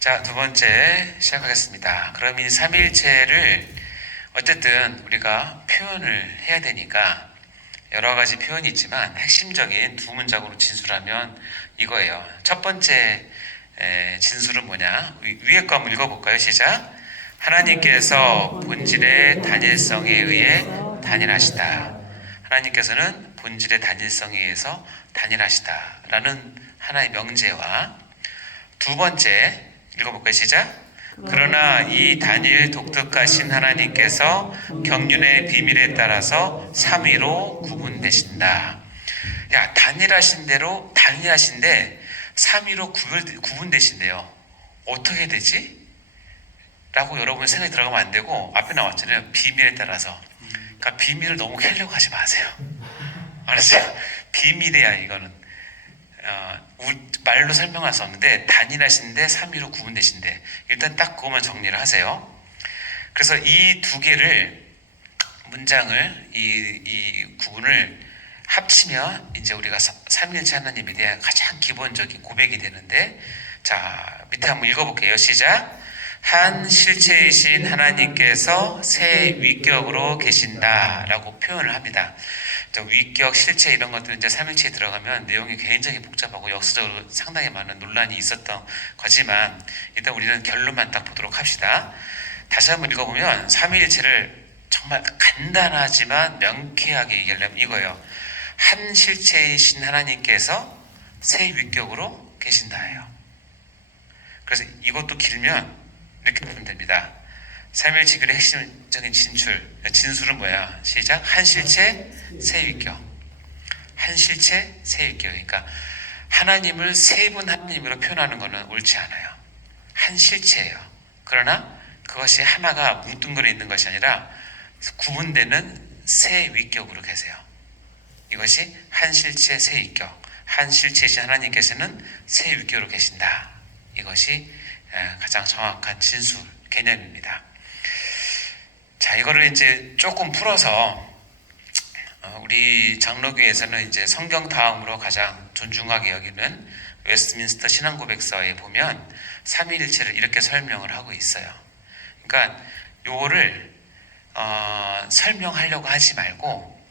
자, 두 번째 시작하겠습니다. 그럼 이 삼위일체를 어쨌든 우리가 표현을 해야 되니까 여러 가지 표현이 있지만 핵심적인 두 문장으로 진술하면 이거예요. 첫 번째 진술은 뭐냐? 위에 거 한번 읽어볼까요? 시작. 하나님께서 본질의 단일성에 의해 단일하시다. 하나님께서는 본질의 단일성에 의해서 단일하시다. 라는 하나의 명제와 두 번째 읽어볼까요? 시작. 그러나 이 단일 독특하신 하나님께서 경륜의 비밀에 따라서 삼위로 구분되신다. 야, 단일하신 대로 단일하신데 삼위로 구분되신대요. 어떻게 되지? 라고 여러분 생각이 들어가면 안 되고, 앞에 나왔잖아요. 비밀에 따라서. 그러니까 비밀을 너무 캐려고 하지 마세요. 알았어요? 비밀이야 이거는. 말로 설명할 수 없는데 단일하신데 삼위로 구분되신데, 일단 딱 그것만 정리를 하세요. 그래서 이 두 개를 문장을 이 구분을 합치면 이제 우리가 삼위일체 하나님에 대한 가장 기본적인 고백이 되는데, 자 밑에 한번 읽어볼게요. 시작. 한 실체이신 하나님께서 새 위격으로 계신다라고 표현을 합니다. 위격, 실체 이런 것들 이제 삼일체에 들어가면 내용이 굉장히 복잡하고 역사적으로 상당히 많은 논란이 있었던 거지만 일단 우리는 결론만 딱 보도록 합시다. 다시 한번 읽어보면 삼위일체를 정말 간단하지만 명쾌하게 얘기하려면 이거예요. 한 실체이신 하나님께서 새 위격으로 계신다예요. 그래서 이것도 길면 이렇게 보면 됩니다. 삼일체 글의 핵심적인 진술은 뭐야? 시작. 한 실체 새 위격. 한 실체 새 위격. 그러니까 하나님을 세 분 하나님으로 표현하는 것은 옳지 않아요. 한 실체예요. 그러나 그것이 하나가 뭉뚱그려 있는 것이 아니라 구분되는 새 위격으로 계세요. 이것이 한 실체 새 위격. 한 실체이신 하나님께서는 새 위격으로 계신다. 이것이 가장 정확한 진술 개념입니다. 자, 이거를 이제 조금 풀어서 우리 장로교에서는 이제 성경 다음으로 가장 존중하게 여기는 웨스트민스터 신앙고백서에 보면 삼위일체를 이렇게 설명을 하고 있어요. 그러니까 요거를 설명하려고 하지 말고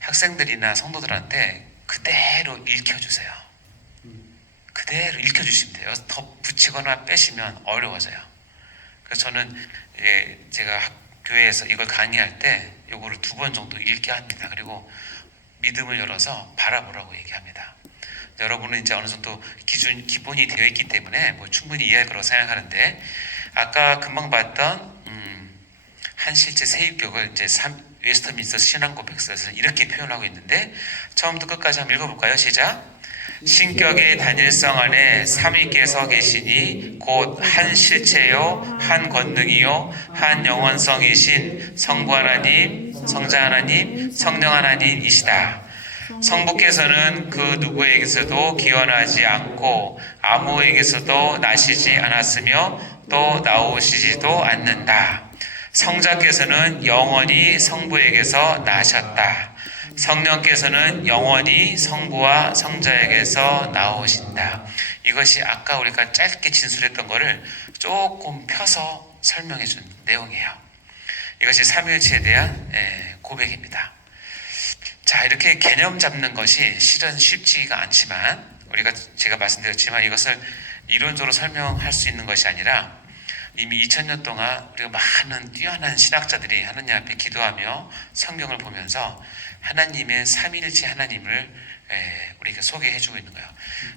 학생들이나 성도들한테 그대로 읽혀주세요. 그대로 읽혀주시면 돼요. 더 붙이거나 빼시면 어려워져요. 그래서 저는 제가 교회에서 이걸 강의할 때 요거를 2번 정도 읽게 합니다. 그리고 믿음을 열어서 바라보라고 얘기합니다. 여러분은 이제 어느 정도 기본이 되어 있기 때문에 뭐 충분히 이해할 거라고 생각하는데, 아까 금방 봤던 한 실체 새 위격을 이제 웨스트민스터 신앙고백서에서 이렇게 표현하고 있는데, 처음부터 끝까지 한번 읽어볼까요? 시작. 신격의 단일성 안에 삼위께서 계시니 곧 한 실체요 한 권능이요 한 영원성이신 성부 하나님, 성자 하나님, 성령 하나님이시다. 성부께서는 그 누구에게서도 기원하지 않고 아무에게서도 나시지 않았으며 또 나오시지도 않는다. 성자께서는 영원히 성부에게서 나셨다. 성령께서는 영원히 성부와 성자에게서 나오신다. 이것이 아까 우리가 짧게 진술했던 것을 조금 펴서 설명해 준 내용이에요. 이것이 삼위일체에 대한 고백입니다. 자, 이렇게 개념 잡는 것이 실은 쉽지가 않지만, 제가 말씀드렸지만 이것을 이론적으로 설명할 수 있는 것이 아니라 이미 2000년 동안 우리가 많은 뛰어난 신학자들이 하나님 앞에 기도하며 성경을 보면서 하나님의 삼위일체 하나님을 우리에게 소개해주고 있는 거예요.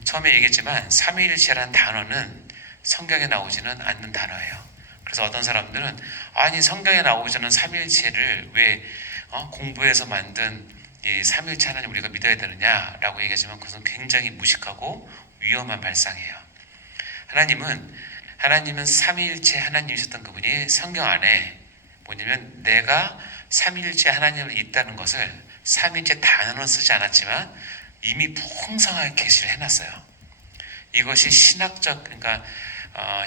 처음에 얘기했지만 삼위일체라는 단어는 성경에 나오지는 않는 단어예요. 그래서 어떤 사람들은 아니 성경에 나오기 전에 삼위일체를 왜 공부해서 만든 이 삼위일체 하나님 우리가 믿어야 되느냐라고 얘기하지만 그것은 굉장히 무식하고 위험한 발상이에요. 하나님은 삼위일체 하나님이셨던 그분이 성경 안에 뭐냐면 내가 삼위일체 하나님을 있다는 것을 삼위일체 단어는 쓰지 않았지만 이미 풍성하게 계시를 해놨어요. 이것이 그러니까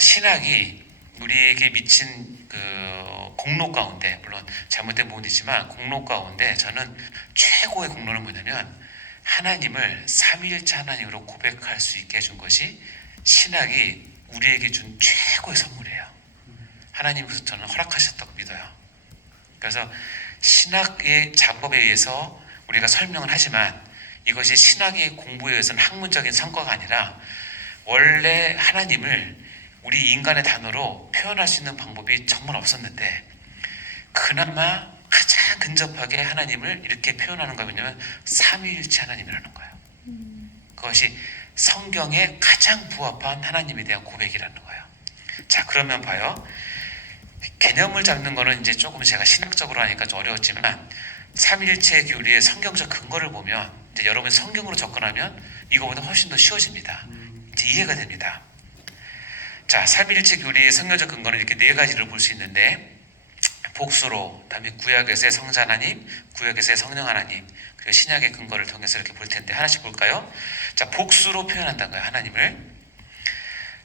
신학이 우리에게 미친 그 공로 가운데, 물론 잘못된 부분도 있지만 공로 가운데 저는 최고의 공로는 뭐냐면 하나님을 삼위일체 하나님으로 고백할 수 있게 해준 것이 신학이 우리에게 준 최고의 선물이에요. 하나님께서 저는 허락하셨다고 믿어요. 그래서 신학의 작업에 의해서 우리가 설명을 하지만 이것이 신학의 공부에 의해서는 학문적인 성과가 아니라 원래 하나님을 우리 인간의 단어로 표현할 수 있는 방법이 정말 없었는데 그나마 가장 근접하게 하나님을 이렇게 표현하는 거 뭐냐면 삼위일체 하나님이라는 거예요. 그것이 성경에 가장 부합한 하나님에 대한 고백이라는 거예요. 자, 그러면 봐요. 개념을 잡는 거는 이제 조금 제가 신학적으로 하니까 좀 어려웠지만 삼위일체 교리의 성경적 근거를 보면 이제 여러분이 성경으로 접근하면 이거보다 훨씬 더 쉬워집니다. 이제 이해가 됩니다. 자, 삼위일체 교리의 성경적 근거는 이렇게 네 가지를 볼 수 있는데 복수로, 다음에 구약에서의 성자 하나님, 구약에서의 성령 하나님, 그리고 신약의 근거를 통해서 이렇게 볼 텐데 하나씩 볼까요? 자, 복수로 표현한다는 거예요. 하나님을.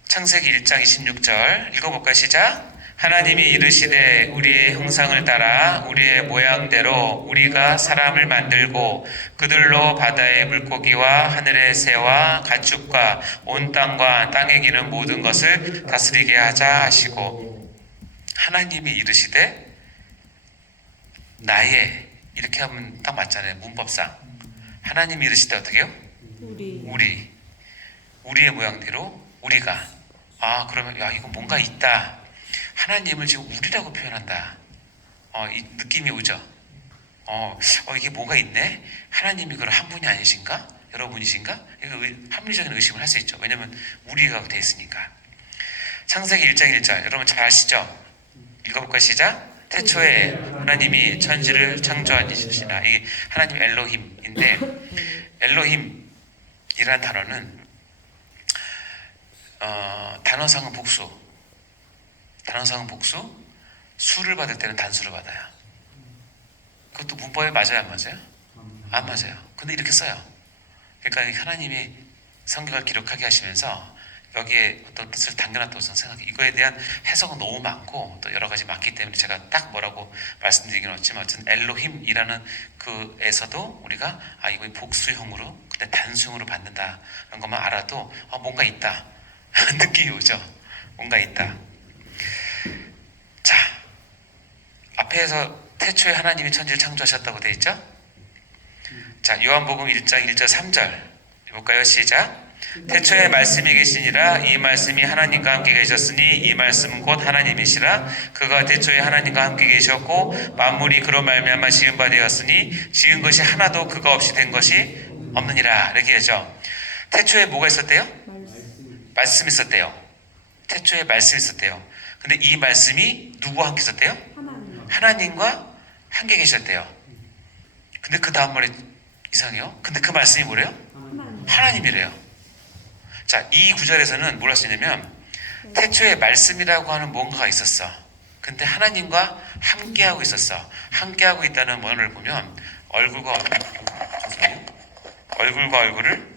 창세기 1장 26절 읽어볼까요? 시작. 하나님이 이르시되 우리의 형상을 따라 우리의 모양대로 우리가 사람을 만들고 그들로 바다의 물고기와 하늘의 새와 가축과 온 땅과 땅에 기는 모든 것을 다스리게 하자 하시고 하나님이 이르시되 나의 이렇게 하면 딱 맞잖아요. 문법상 하나님이 이르시되 어떻게 해요? 우리의 모양대로 우리가 그러면 야 이거 뭔가 있다. 하나님을 지금 우리라고 표현한다. 이 느낌이 오죠. 이게 뭐가 있네. 하나님이 그럼 한 분이 아니신가? 여러분이신가? 이거 합리적인 의심을 할 수 있죠. 왜냐하면 우리가 돼 있으니까. 창세기 1장 1절 여러분 잘 아시죠? 읽어볼까요? 시작. 태초에 하나님이 천지를 창조하시니라. 이게 하나님 엘로힘인데 엘로힘이란 단어는 단어상은 복수. 수를 받을 때는 단수를 받아요. 그것도 문법에 맞아요, 안 맞아요? 안 맞아요. 근데 이렇게 써요. 그러니까 하나님이 성경을 기록하게 하시면서 여기에 어떤 뜻을 담겨놨다고 저는 생각해요. 이거에 대한 해석은 너무 많고 또 여러 가지 많기 때문에 제가 딱 뭐라고 말씀드리긴 없지만 어쨌든 엘로힘이라는 그에서도 우리가 이거 복수형으로 근데 단수형으로 받는다는 것만 알아도 뭔가 있다 느낌이 오죠. 뭔가 있다. 자, 앞에서 태초에 하나님이 천지를 창조하셨다고 되어 있죠? 자, 요한복음 1장 1절 3절 볼까요? 시작. 태초에 말씀이 계시니라. 이 말씀이 하나님과 함께 계셨으니 이 말씀은 곧 하나님이시라. 그가 태초에 하나님과 함께 계셨고 만물이 그로 말미암아 지은 바 되었으니 지은 것이 하나도 그가 없이 된 것이 없느니라. 이렇게 하죠. 태초에 뭐가 있었대요? 말씀이 있었대요. 태초에 말씀이 있었대요. 근데 이 말씀이 누구와 함께 있었대요? 하나님과 함께 계셨대요. 근데 그 다음 말이 이상해요. 근데 그 말씀이 뭐래요? 하나님이래요. 자, 이 구절에서는 뭘 할 수 있냐면 태초에 말씀이라고 하는 뭔가가 있었어. 근데 하나님과 함께하고 있었어. 함께하고 있다는 원어를 보면 얼굴과 얼굴을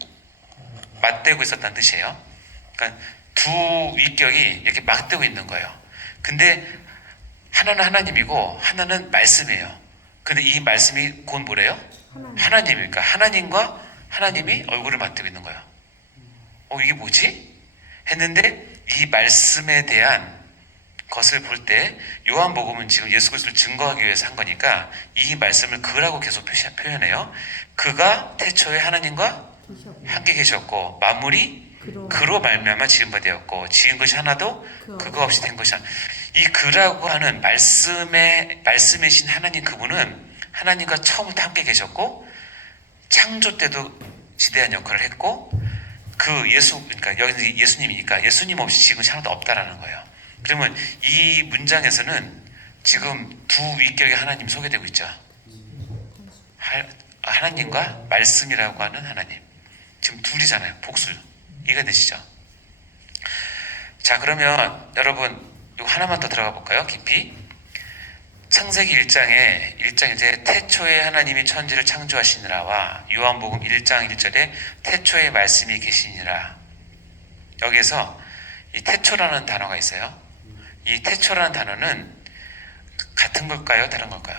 맞대고 있었다는 뜻이에요. 그러니까 두 위격이 이렇게 맞대고 있는 거예요. 근데 하나는 하나님이고 하나는 말씀이에요. 근데 이 말씀이 곧 뭐래요? 하나님이니까 하나님과 하나님이 얼굴을 맞대고 있는 거예요. 이게 뭐지? 했는데 이 말씀에 대한 것을 볼 때 요한복음은 지금 예수 그리스도를 증거하기 위해서 한 거니까 이 말씀을 그라고 계속 표현해요. 그가 태초에 하나님과 함께 계셨고 만물이 그로 말미암아 지은 바 되었고 지은 것이 하나도 그거 없이 된 것이 이 그라고 하는 말씀이신 하나님 그분은 하나님과 처음부터 함께 계셨고 창조 때도 지대한 역할을 했고 그러니까 여기는 예수님이니까 예수님 없이 지금 하나도 없다라는 거예요. 그러면 이 문장에서는 지금 두 위격의 하나님 소개되고 있죠. 하나님과 말씀이라고 하는 하나님. 지금 둘이잖아요. 복수. 이해가 되시죠? 자, 그러면 여러분 이거 하나만 더 들어가 볼까요? 깊이. 창세기 1장에 이제 태초에 하나님이 천지를 창조하시니라와 요한복음 1장 1절에 태초에 말씀이 계시니라. 여기에서 이 태초라는 단어가 있어요. 이 태초라는 단어는 같은 걸까요? 다른 걸까요?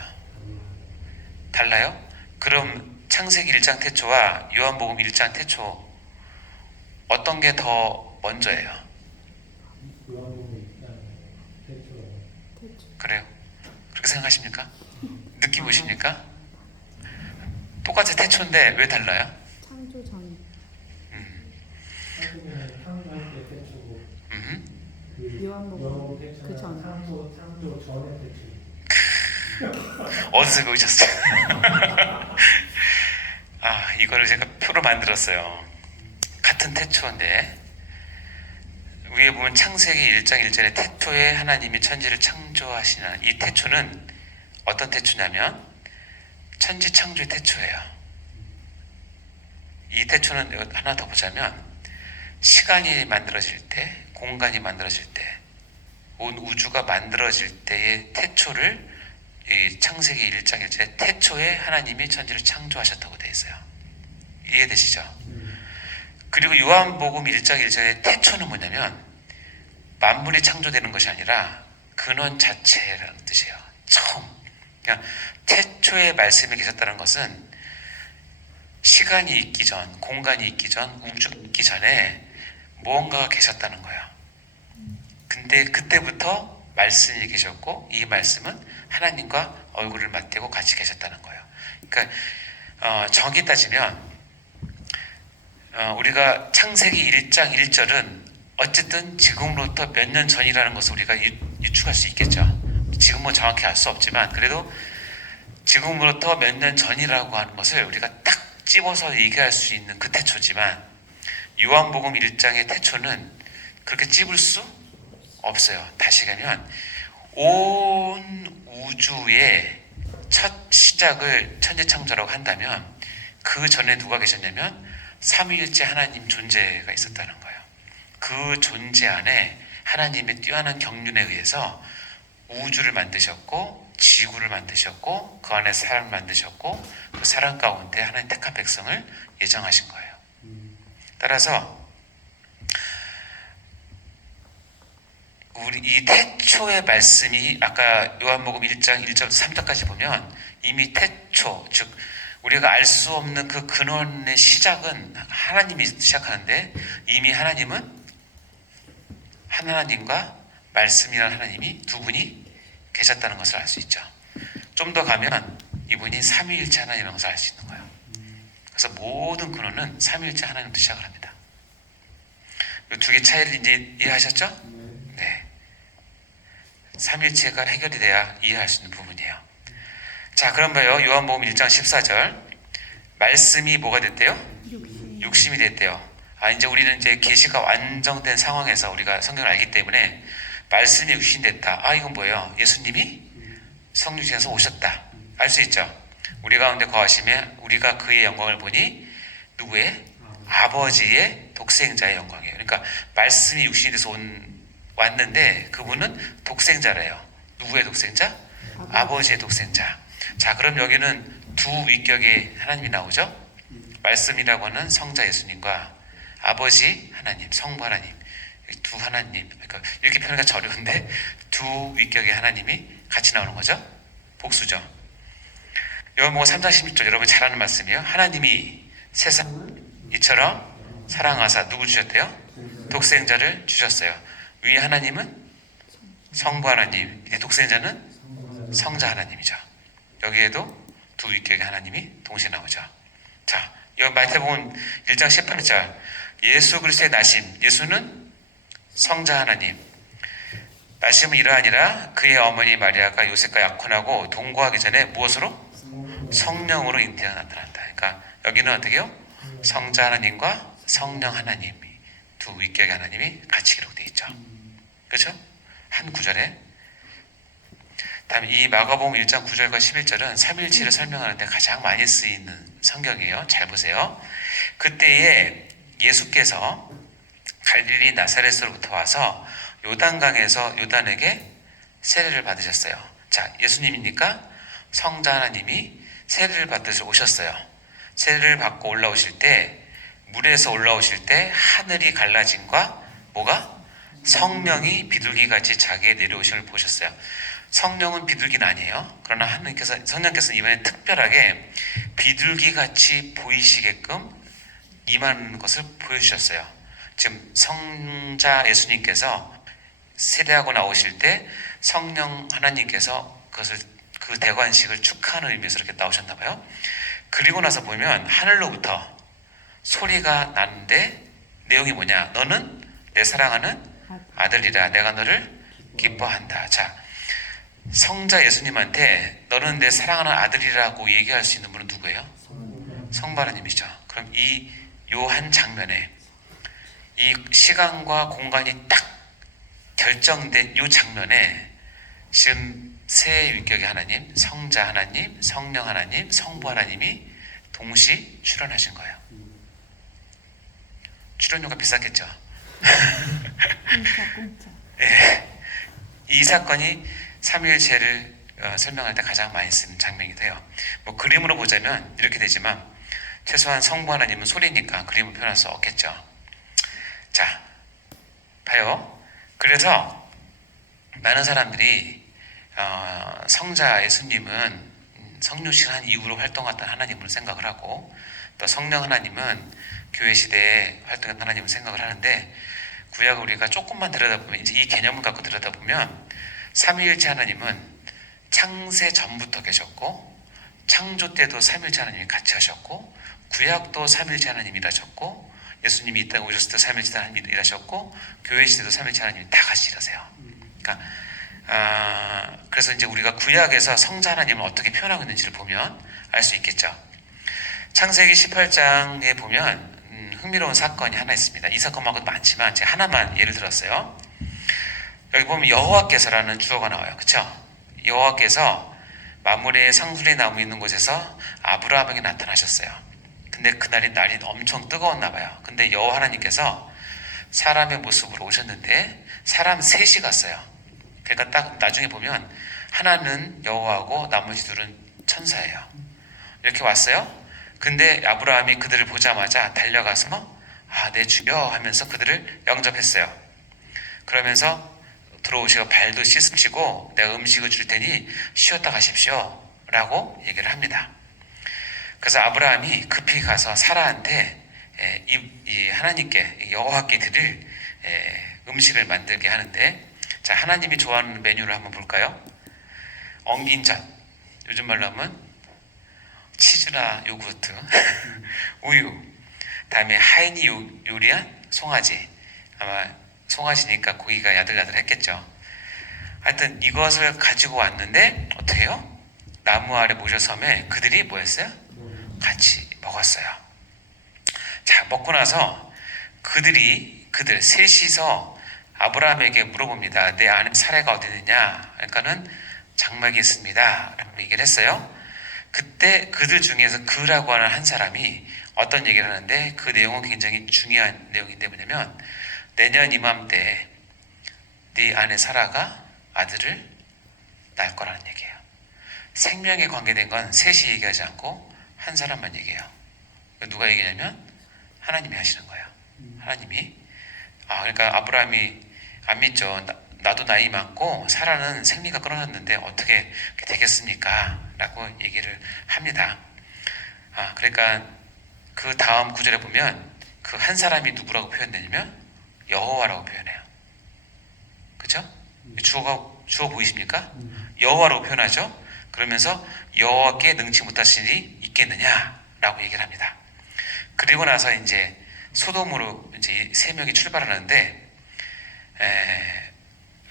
달라요? 그럼 창세기 1장 태초와 요한복음 1장 태초 어떤 게 더 먼저예요? 요한복음에 있다는 대처. 그래요? 그렇게 생각하십니까? 느낌 오십니까? 똑같이 태초인데 왜 달라요? 창조 전. 사실은 창조할 때 대처고 그 요한복음 요한복음 그 대처는 전. 창조 전에 대처. 어디서 배우셨어요? 아, 이거를 제가 표로 만들었어요. 같은 태초인데 위에 보면 창세기 1장 1절에 태초에 하나님이 천지를 창조하시는 이 태초는 어떤 태초냐면 천지 창조의 태초예요. 이 태초는 하나 더 보자면 시간이 만들어질 때, 공간이 만들어질 때, 온 우주가 만들어질 때의 태초를 이 창세기 1장 1절에 태초에 하나님이 천지를 창조하셨다고 되어 있어요. 이해되시죠? 그리고 요한복음 1장 1절에 태초는 뭐냐면 만물이 창조되는 것이 아니라 근원 자체라는 뜻이에요. 처음. 그러니까 태초에 말씀이 계셨다는 것은 시간이 있기 전, 공간이 있기 전, 우주가 있기 전에 무언가가 계셨다는 거예요. 근데 그때부터 말씀이 계셨고 이 말씀은 하나님과 얼굴을 맞대고 같이 계셨다는 거예요. 그러니까 정확히 따지면 우리가 창세기 1장 1절은 어쨌든 지금으로부터 몇 년 전이라는 것을 우리가 유추할 수 있겠죠. 지금은 정확히 알 수 없지만 그래도 지금으로부터 몇 년 전이라고 하는 것을 우리가 딱 집어서 얘기할 수 있는 그 태초지만 요한복음 1장의 태초는 그렇게 찝을 수 없어요. 다시 가면 온 우주의 첫 시작을 천지창조라고 한다면 그 전에 누가 계셨냐면 삼위일체 하나님 존재가 있었다는 거예요. 그 존재 안에 하나님의 뛰어난 경륜에 의해서 우주를 만드셨고 지구를 만드셨고 그 안에 사람을 만드셨고 그 사람 가운데 하나님 택한 백성을 예정하신 거예요. 따라서 우리 이 태초의 말씀이 아까 요한복음 1장 1절 3절까지 보면 이미 태초 즉 우리가 알 수 없는 그 근원의 시작은 하나님이 시작하는데 이미 하나님은 하나님과 말씀이라는 하나님이 두 분이 계셨다는 것을 알 수 있죠. 좀 더 가면 이분이 삼위일체 하나님이라는 것을 알 수 있는 거예요. 그래서 모든 근원은 삼위일체 하나님부터 시작을 합니다. 이 두 개 차이를 이제 이해하셨죠? 네. 삼위일체가 해결이 돼야 이해할 수 있는 부분이에요. 자, 그럼 봐요. 요한복음 1장 14절 말씀이 뭐가 됐대요? 육심이 됐대요. 이제 우리는 이제 계시가 완성된 상황에서 우리가 성경을 알기 때문에 말씀이 육신이 됐다. 이건 뭐예요? 예수님이 성령 중에서 오셨다. 알 수 있죠? 우리 가운데 거하시며 우리가 그의 영광을 보니 누구의? 아버지의 독생자의 영광이에요. 그러니까 말씀이 육신이 돼서 왔는데 그분은 독생자래요. 누구의 독생자? 아버지의 독생자. 자, 그럼 여기는 두 위격의 하나님이 나오죠? 말씀이라고 하는 성자 예수님과 아버지 하나님, 성부 하나님, 두 하나님. 그러니까 이렇게 표현하기가 어려운데 두 위격의 하나님이 같이 나오는 거죠? 복수죠. 요한복음 3장 16절 여러분 잘 아는 말씀이에요. 하나님이 세상을 이처럼 사랑하사 누구 주셨대요? 독생자를 주셨어요. 위에 하나님은 성부 하나님, 이제 독생자는 성자 하나님이죠. 여기에도 두 위격의 하나님이 동시에 나오죠. 자, 여기 마태복음 1장 18절 예수 그리스도의 나심, 예수는 성자 하나님. 나심은 이러하니라 그의 어머니 마리아가 요셉과 약혼하고 동거하기 전에 무엇으로? 성령으로 잉태가 나타난다. 그러니까 여기는 어떻게요? 성자 하나님과 성령 하나님이 두 위격의 하나님이 같이 기록되어 있죠. 그렇죠? 한 구절에. 다음에 이 마가복음 1장 9절과 11절은 삼위일체를 설명하는데 가장 많이 쓰이는 성경이에요. 잘 보세요. 그때에 예수께서 갈릴리 나사렛으로부터 와서 요단강에서 요단에게 세례를 받으셨어요. 자, 예수님이니까 성자 하나님이 세례를 받으셔 오셨어요. 세례를 받고 올라오실 때 물에서 올라오실 때 하늘이 갈라짐과 뭐가? 성령이 비둘기같이 자기에 내려오심을 보셨어요. 성령은 비둘기는 아니에요. 그러나 성령께서 이번에 특별하게 비둘기같이 보이시게끔 임하는 것을 보여주셨어요. 지금 성자 예수님께서 세례하고 나오실 때 성령 하나님께서 그것을 그 대관식을 축하하는 의미에서 이렇게 나오셨나 봐요. 그리고 나서 보면 하늘로부터 소리가 나는데 내용이 뭐냐? 너는 내 사랑하는 아들이라 내가 너를 기뻐한다. 자, 성자 예수님한테 너는 내 사랑하는 아들이라고 얘기할 수 있는 분은 누구예요? 성바라님이죠. 그럼 이 한 장면에 이 시간과 공간이 딱 결정된 이 장면에 지금 세 위격의 하나님, 성자 하나님, 성령 하나님, 성부 하나님이 동시 출연하신 거예요. 출연료가 비쌌겠죠. 공짜. 예, 이 사건이 삼위일체를 설명할 때 가장 많이 쓰는 장면이 돼요. 뭐 그림으로 보자면 이렇게 되지만 최소한 성부 하나님은 소리니까 그림을 표현할 수 없겠죠. 자, 봐요. 그래서 많은 사람들이 성자 예수님은 성육신한 이후로 활동했던 하나님으로 생각을 하고 또 성령 하나님은 교회 시대에 활동했던 하나님을 생각을 하는데 구약을 우리가 조금만 들여다보면 이제 이 개념을 갖고 들여다보면 삼위일체 하나님은 창세 전부터 계셨고 창조 때도 삼위일체 하나님이 같이 하셨고 구약도 삼위일체 하나님이 일하셨고 예수님이 이 땅에 오셨을 때 삼위일체 하나님이 일하셨고 교회 시대도 삼위일체 하나님이 다 같이 일하세요. 그러니까 그래서 이제 우리가 구약에서 성자 하나님을 어떻게 표현하고 있는지를 보면 알 수 있겠죠. 창세기 18장에 보면 흥미로운 사건이 하나 있습니다. 이 사건 말고도 많지만 제가 하나만 예를 들었어요. 여기 보면 여호와께서라는 주어가 나와요. 그렇죠? 여호와께서 마므레의 상수리 나무 있는 곳에서 아브라함에게 나타나셨어요. 근데 그날이 날이 엄청 뜨거웠나 봐요. 근데 여호와 하나님께서 사람의 모습으로 오셨는데 사람 셋이 갔어요. 그러니까 딱 나중에 보면 하나는 여호와고 나머지 둘은 천사예요. 이렇게 왔어요. 근데 아브라함이 그들을 보자마자 달려가서 내 주여 하면서 그들을 영접했어요. 그러면서 들어오시고 발도 씻으시고 내가 음식을 줄 테니 쉬었다 가십시오 라고 얘기를 합니다. 그래서 아브라함이 급히 가서 사라한테 이 하나님께 여호와께 드릴 음식을 만들게 하는데 자, 하나님이 좋아하는 메뉴를 한번 볼까요? 엉긴 젓, 요즘 말로 하면 치즈나 요구르트, 우유, 다음에 하인이 요리한 송아지, 아마 송아지니까 고기가 야들야들했겠죠. 하여튼 이것을 가지고 왔는데 어떻게 해요? 나무 아래 모셔섬에 그들이 뭐 했어요? 같이 먹었어요. 자, 먹고 나서 그들 셋이서 아브라함에게 물어봅니다. 내 아내 사례가 어디 있느냐? 그러니까는 장막이 있습니다 라고 얘기를 했어요. 그때 그들 중에서 그라고 하는 한 사람이 어떤 얘기를 하는데 그 내용은 굉장히 중요한 내용인데 뭐냐면 내년 이맘때 네 아내 사라가 아들을 낳을 거라는 얘기예요. 생명에 관계된 건 셋이 얘기하지 않고 한 사람만 얘기해요. 누가 얘기냐면 하나님이 하시는 거예요. 하나님이 그러니까 아브라함이 안 믿죠. 나도 나이 많고 사라는 생리가 끊어졌는데 어떻게 되겠습니까? 라고 얘기를 합니다. 그러니까 그 다음 구절에 보면 그 한 사람이 누구라고 표현되냐면 여호와라고 표현해요. 그죠? 주어 보이십니까? 여호와라고 표현하죠. 그러면서 여호와께 능치 못하신 일이 있겠느냐라고 얘기를 합니다. 그리고 나서 이제 소돔으로 이제 세 명이 출발하는데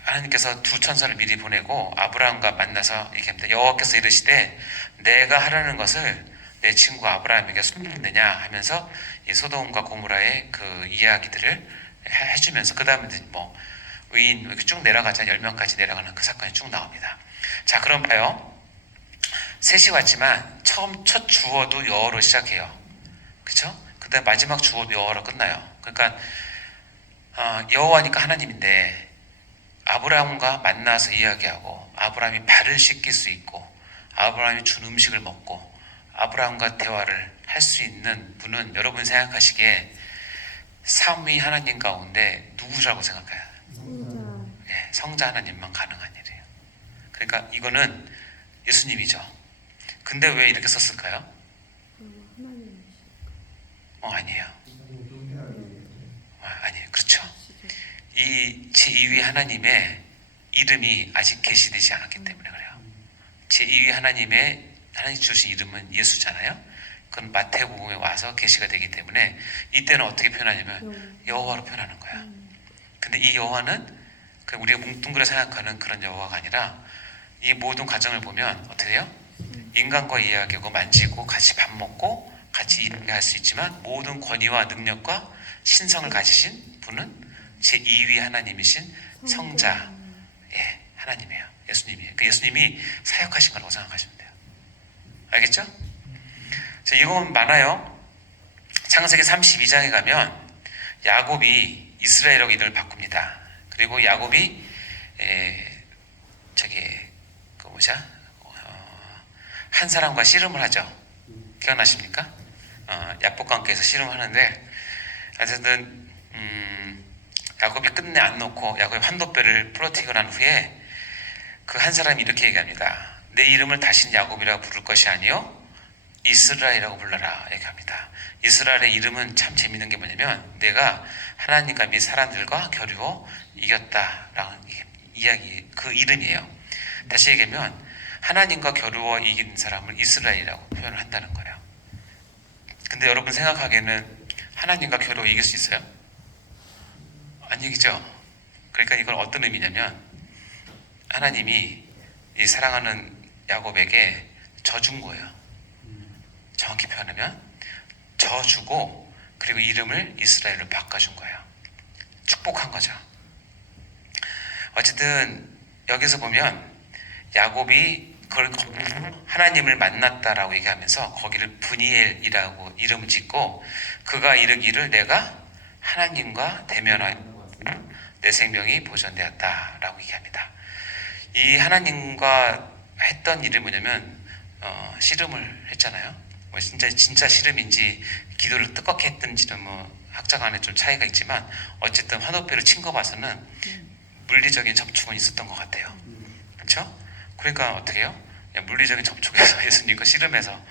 하나님께서 두 천사를 미리 보내고 아브라함과 만나서 얘기합니다. 여호와께서 이르시되 내가 하라는 것을 내 친구 아브라함에게 숨기느냐 하면서 이 소돔과 고모라의 그 이야기들을 해주면서 그 다음에 뭐 의인 이렇게 쭉 내려가자 10명까지 내려가는 그 사건이 쭉 나옵니다. 자, 그럼 봐요. 셋이 왔지만 첫 주어도 여호로 시작해요. 그렇죠? 그다음 마지막 주어도 여호로 끝나요. 그러니까 여호와니까 하나님인데 아브라함과 만나서 이야기하고 아브라함이 발을 씻길 수 있고 아브라함이 준 음식을 먹고 아브라함과 대화를 할 수 있는 분은 여러분 생각하시기에 삼위 하나님 가운데 누구라고 생각해요? 성자 하나님만 가능한 일이에요. 그러니까 이거는 예수님이죠. 근데 왜 이렇게 썼을까요? 아니에요. 아니에요. 그렇죠. 이 제2위 하나님의 이름이 아직 계시되지 않았기 때문에 그래요. 제2위 하나님 주신 이름은 예수잖아요. 그건 마태복음에 와서 계시가 되기 때문에 이때는 어떻게 표현하냐면 여호와로 표현하는 거야. 근데 이 여호와는 우리가 뭉뚱그려 생각하는 그런 여호와가 아니라 이 모든 과정을 보면 어떻게 돼요? 인간과 이야기하고 만지고 같이 밥 먹고 같이 일을 할 수 있지만 모든 권위와 능력과 신성을 가지신 분은 제2위 하나님이신 성자 하나님이에요. 예수님이에요. 그 예수님이 사역하신 거라고 생각하시면 돼요. 알겠죠? 자, 이건 많아요. 창세기 32장에 가면 야곱이 이스라엘하고 이름을 바꿉니다. 그리고 야곱이 한 사람과 씨름을 하죠. 기억나십니까? 야복강가에서 씨름을 하는데 어쨌든 야곱이 끝내 안 놓고 야곱이 환도뼈를 부러뜨리고 난 후에 그 한 사람이 이렇게 얘기합니다. 내 이름을 다시는 야곱이라고 부를 것이 아니요 이스라엘이라고 불러라 얘기합니다. 이스라엘의 이름은 참 재밌는 게 뭐냐면 내가 하나님과 및 사람들과 겨루어 이겼다라는 이야기, 그 이름이에요. 다시 얘기하면 하나님과 겨루어 이긴 사람을 이스라엘이라고 표현을 한다는 거예요. 근데 여러분 생각하기에는 하나님과 겨루어 이길 수 있어요? 안 이기죠? 그러니까 이건 어떤 의미냐면 하나님이 이 사랑하는 야곱에게 져준 거예요. 정확히 표현하면 져주고 그리고 이름을 이스라엘로 바꿔준 거예요. 축복한 거죠. 어쨌든 여기서 보면 야곱이 그걸 하나님을 만났다라고 얘기하면서 거기를 브니엘이라고 이름을 짓고 그가 이르기를 내가 하나님과 대면하여 내 생명이 보존되었다라고 얘기합니다. 이 하나님과 했던 일이 뭐냐면 씨름을 했잖아요. 뭐 진짜 씨름인지 기도를 뜨겁게 했든지는 뭐 학자 간에 좀 차이가 있지만 어쨌든 환호뼈를 친 거 봐서는 물리적인 접촉은 있었던 것 같아요. 그렇죠? 그러니까 어떻게 해요? 물리적인 접촉에서 예수님과 씨름해서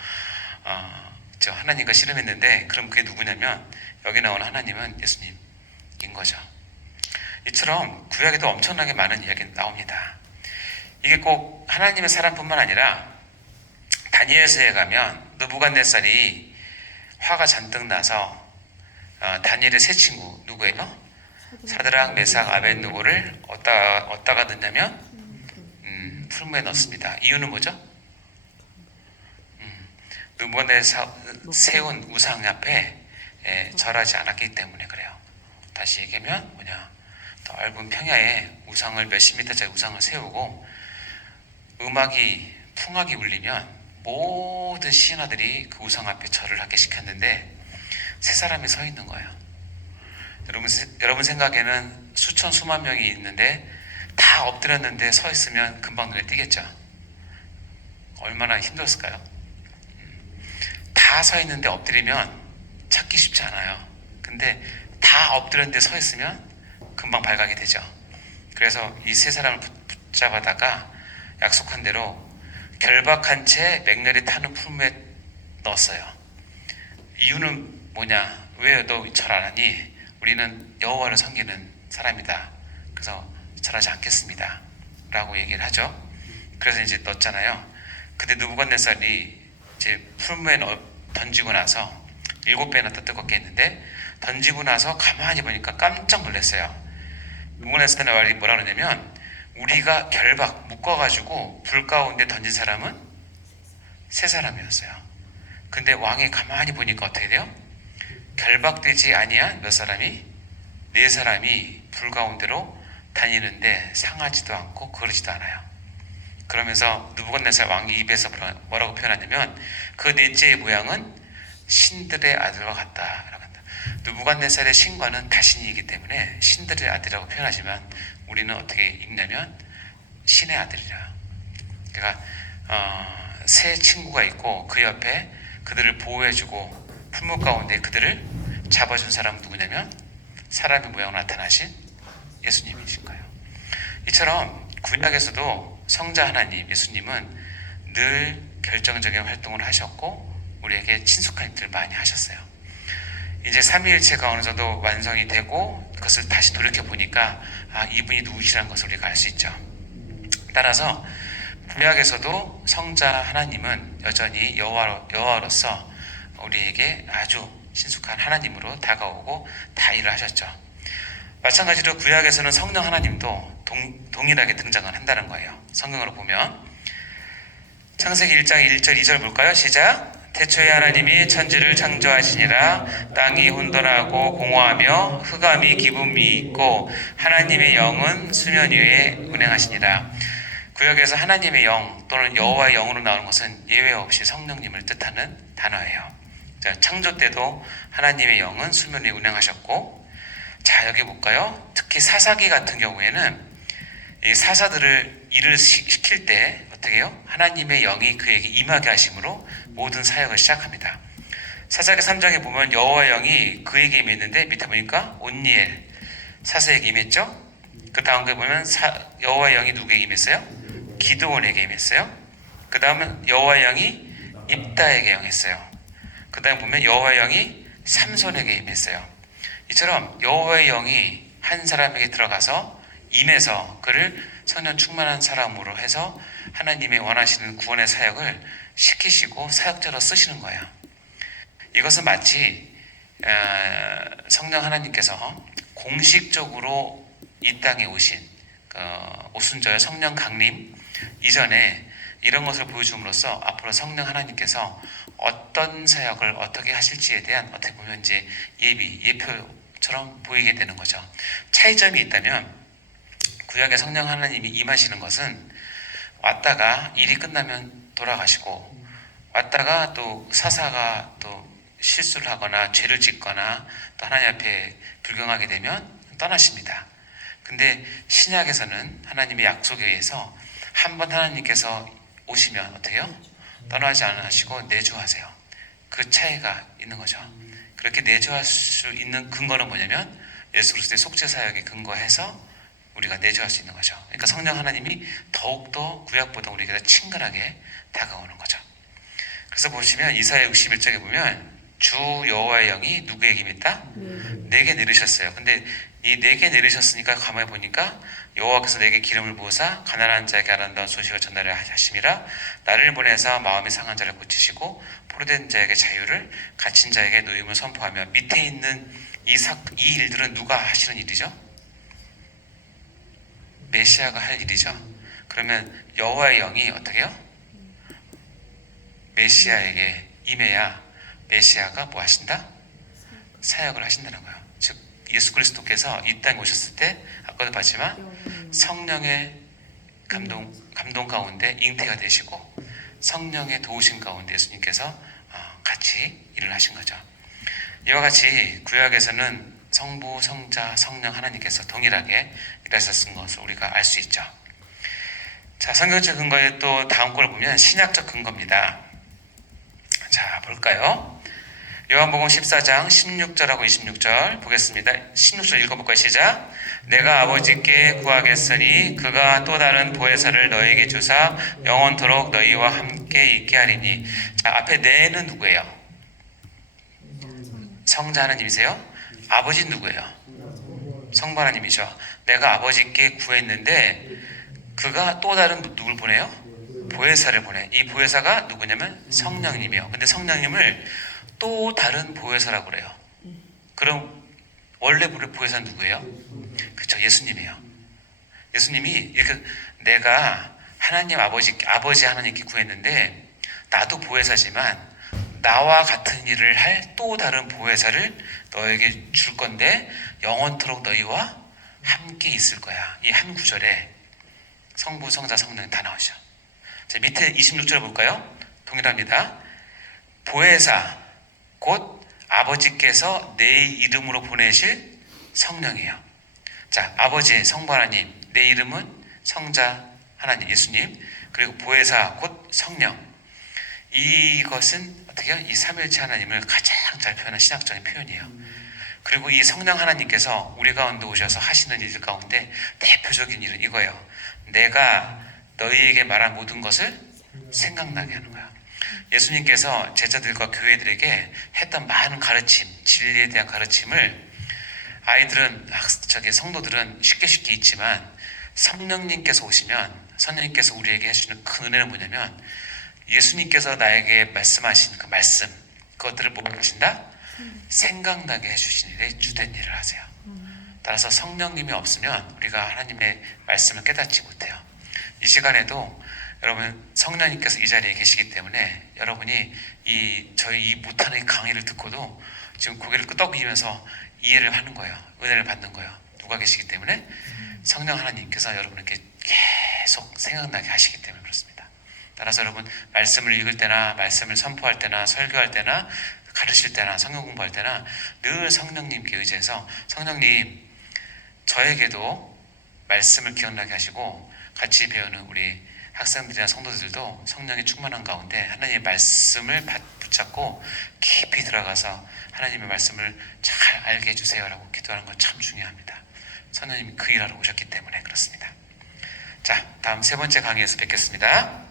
하나님과 씨름했는데 그럼 그게 누구냐면 여기 나오는 하나님은 예수님인 거죠. 이처럼 구약에도 엄청나게 많은 이야기가 나옵니다. 이게 꼭 하나님의 사람뿐만 아니라 다니엘서에 가면 느부갓네살이 화가 잔뜩 나서 다니엘의 세 친구 누구예요? 사드락, 메삭, 아벳느고를 어디다가 넣냐면 풀무에 넣습니다. 이유는 뭐죠? 느부갓네살 세운 우상 앞에 절하지 않았기 때문에 그래요. 다시 얘기하면 뭐냐? 더 얇은 평야에 우상을 몇십 미터짜리 우상을 세우고 풍악이 울리면 모든 신하들이 그 우상 앞에 절을 하게 시켰는데 세 사람이 서 있는 거예요. 여러분 생각에는 수천 수만 명이 있는데 다 엎드렸는데 서 있으면 금방 눈에 띄겠죠. 얼마나 힘들었을까요? 다 서 있는데 엎드리면 찾기 쉽지 않아요. 근데 다 엎드렸는데 서 있으면 금방 발각이 되죠. 그래서 이 세 사람을 붙잡아다가 약속한 대로 결박한 채 맹렬히 타는 풀무에 넣었어요. 이유는 뭐냐? 왜 너 절 안 하니? 우리는 여호와를 섬기는 사람이다. 그래서 절하지 않겠습니다. 라고 얘기를 하죠. 그래서 이제 넣었잖아요. 근데 느부갓네살이 이제 풀무에 던지고 나서 7배나 더 뜨겁게 했는데 던지고 나서 가만히 보니까 깜짝 놀랐어요. 느부갓네살의 말이 뭐라 그러냐면 우리가 결박 묶어가지고 불 가운데 던진 사람은 세 사람이었어요. 근데 왕이 가만히 보니까 어떻게 돼요? 결박되지 아니한 몇 사람이? 네 사람이 불 가운데로 다니는데 상하지도 않고 거르지도 않아요. 그러면서 느부갓네살 왕이 입에서 뭐라고 표현하냐면 그 넷째의 모양은 신들의 아들과 같다라고 한다. 느부갓네살의 신과는 다신이기 때문에 신들의 아들이라고 표현하지만 우리는 어떻게 읽냐면 신의 아들이라. 그러니까 세 친구가 있고 그 옆에 그들을 보호해주고 풀무 가운데 그들을 잡아준 사람은 누구냐면 사람의 모양으로 나타나신 예수님이실 거예요. 이처럼 구약에서도 성자 하나님 예수님은 늘 결정적인 활동을 하셨고 우리에게 친숙한 일들을 많이 하셨어요. 이제 삼위일체가 어느 정도 완성이 되고 그것을 다시 돌이켜 보니까 이분이 누구시라는 것을 우리가 알 수 있죠. 따라서 구약에서도 성자 하나님은 여전히 여호와로서 우리에게 아주 신숙한 하나님으로 다가오고 다 일을 하셨죠. 마찬가지로 구약에서는 성령 하나님도 동일하게 등장을 한다는 거예요. 성경으로 보면 창세기 1장 1절 2절 볼까요? 시작. 태초에 하나님이 천지를 창조하시니라. 땅이 혼돈하고 공허하며 흑암이 기분이 있고 하나님의 영은 수면 위에 운행하시니라. 구약에서 하나님의 영 또는 여호와의 영으로 나오는 것은 예외 없이 성령님을 뜻하는 단어예요. 자, 창조 때도 하나님의 영은 수면 위에 운행하셨고, 자 여기 볼까요? 특히 사사기 같은 경우에는 이 사사들을 일을 시킬 때 어떻게 해요? 하나님의 영이 그에게 임하게 하심으로 모든 사역을 시작합니다. 사사기 3장에 보면 여호와의 영이 그에게 임했는데 밑에 보니까 온니엘 사사에게 임했죠. 그 다음 게 보면 여호와의 영이 누구에게 임했어요? 기드온에게 임했어요. 그 다음은 여호와의 영이 입다에게 임했어요. 그 다음에 보면 여호와의 영이 삼손에게 임했어요. 이처럼 여호와의 영이 한 사람에게 들어가서 임해서 그를 성령 충만한 사람으로 해서 하나님의 원하시는 구원의 사역을 시키시고 사역자로 쓰시는 거예요. 이것은 마치 성령 하나님께서 공식적으로 이 땅에 오신 오순절 성령 강림 이전에 이런 것을 보여줌으로써 앞으로 성령 하나님께서 어떤 사역을 어떻게 하실지에 대한 어떻게 보면 이제 예표처럼 보이게 되는 거죠. 차이점이 있다면 구약의 성령 하나님이 임하시는 것은 왔다가 일이 끝나면 돌아가시고, 왔다가 또 사사가 또 실수를 하거나 죄를 짓거나 또 하나님 앞에 불경하게 되면 떠나십니다. 근데 신약에서는 하나님의 약속에 의해서 한번 하나님께서 오시면 어떻게 해요? 떠나지 않으시고 내주하세요. 그 차이가 있는 거죠. 그렇게 내주할 수 있는 근거는 뭐냐면 예수 그리스도의 속죄 사역에 근거해서 우리가 내주할 수 있는 거죠. 그러니까 성령 하나님이 더욱더 구약보다 우리에게 더 친근하게 다가오는 거죠. 그래서 보시면 이사야 61장에 보면 주 여호와의 영이 누구에게 임했다? 내게 내리셨어요. 근데 이 내게 내리셨으니까 가만히 보니까 여호와께서 내게 기름을 부으사 가난한 자에게 아름다운 소식을 전달하려 하심이라. 나를 보내사 마음이 상한 자를 고치시고 포로된 자에게 자유를, 갇힌 자에게 노임을 선포하며. 밑에 있는 이 일들은 누가 하시는 일이죠? 메시아가 할 일이죠. 그러면 여호와의 영이 어떻게 해요? 메시아에게 임해야 메시아가 뭐 하신다? 사역을 하신다는 거예요. 즉 예수 그리스도께서 이 땅에 오셨을 때 아까도 봤지만 성령의 감동 가운데 잉태가 되시고 성령의 도우심 가운데 예수님께서 같이 일을 하신 거죠. 이와 같이 구약에서는 성부, 성자, 성령 하나님께서 동일하게 일하셨은 것을 우리가 알 수 있죠. 자, 성경적 근거에 또 다음 걸 보면 신약적 근거입니다. 자, 볼까요? 요한복음 14장 16절하고 26절 보겠습니다. 16절 읽어볼까요? 시작. 내가 아버지께 구하겠으니 그가 또 다른 보혜사를 너에게 주사 영원토록 너희와 함께 있게 하리니. 자, 앞에 내는 누구예요? 성자 하나님이세요? 아버지 누구예요? 성부 하나님이죠. 내가 아버지께 구했는데 그가 또 다른 누굴 보내요? 보혜사를 보내. 이 보혜사가 누구냐면 성령님이요. 근데 성령님을 또 다른 보혜사라고 그래요. 그럼 원래 보혜사는 누구예요? 그렇죠, 예수님이에요. 예수님이 이렇게 내가 하나님 아버지 하나님께 구했는데 나도 보혜사지만 나와 같은 일을 할 또 다른 보혜사를 너에게 줄 건데 영원토록 너희와 함께 있을 거야. 이 한 구절에 성부, 성자, 성령이 다 나오죠. 자, 밑에 26절 볼까요? 동일합니다. 보혜사 곧 아버지께서 내 이름으로 보내실 성령이에요. 자, 아버지 성부 하나님, 내 이름은 성자 하나님 예수님, 그리고 보혜사 곧 성령. 이것은 어떻게 해요? 이 삼위일체 하나님을 가장 잘 표현한 신학적인 표현이에요. 그리고 이 성령 하나님께서 우리 가운데 오셔서 하시는 일들 가운데 대표적인 일은 이거예요. 내가 너희에게 말한 모든 것을 생각나게 하는 거야. 예수님께서 제자들과 교회들에게 했던 많은 가르침, 진리에 대한 가르침을 아이들은 성도들은 쉽게 있지만 성령님께서 오시면 성령님께서 우리에게 해주시는 큰 은혜는 뭐냐면 예수님께서 나에게 말씀하신 그 말씀 그것들을 뭐 하신다? 생각나게 해주신 일에 주된 일을 하세요. 따라서 성령님이 없으면 우리가 하나님의 말씀을 깨닫지 못해요. 이 시간에도 여러분 성령님께서 이 자리에 계시기 때문에 여러분이 저희 이 못하는 강의를 듣고도 지금 고개를 끄덕이면서 이해를 하는 거예요. 은혜를 받는 거예요. 누가 계시기 때문에? 성령 하나님께서 여러분에게 계속 생각나게 하시기 때문에 그렇습니다. 따라서 여러분 말씀을 읽을 때나 말씀을 선포할 때나 설교할 때나 가르칠 때나 성경 공부할 때나 늘 성령님께 의지해서 성령님 저에게도 말씀을 기억나게 하시고 같이 배우는 우리 학생들이나 성도들도 성령이 충만한 가운데 하나님의 말씀을 붙잡고 깊이 들어가서 하나님의 말씀을 잘 알게 해주세요라고 기도하는 건 참 중요합니다. 성령님이 그 일하러 오셨기 때문에 그렇습니다. 자, 다음 세 번째 강의에서 뵙겠습니다.